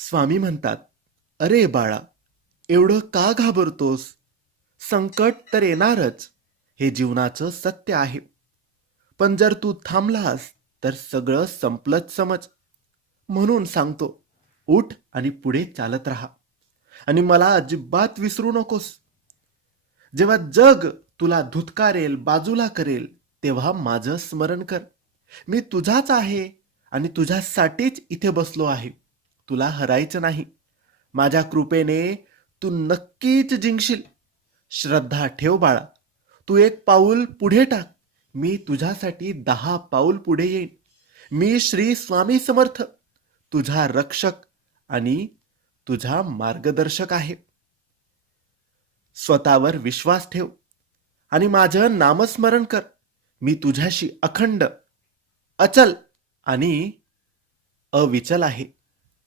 स्वामी म्हणतात, "अरे बाळा, एवढं का घाबरतोस? संकट तर येणारच, हे जीवनाचं सत्य आहे. पण जर तू थांबलास तर सगळं संपलंच समज. म्हणून सांगतो, उठ आणि पुढे चालत राहा आणि मला अजिबात विसरू नकोस. जेव्हा जग तुला धुतकारेल, बाजूला करेल, तेव्हा माझं स्मरण कर. मी तुझाच आहे आणि तुझ्यासाठीच इथे बसलो आहे. तुला हरायचं नाही. माझ्या कृपेने तू नक्कीच जिंकशील. श्रद्धा ठेव बाळा. तू एक पाऊल पुढे टाक. मी तुझ्यासाठी 10 पाऊल पुढे येईन. मी श्री स्वामी समर्थ, तुझा रक्षक आणि तुझा मार्गदर्शक आहे. स्वतःवर विश्वास ठेव आणि माझं नामस्मरण कर. मी तुझ्याशी अखंड, अचल आणि अविचल आहे.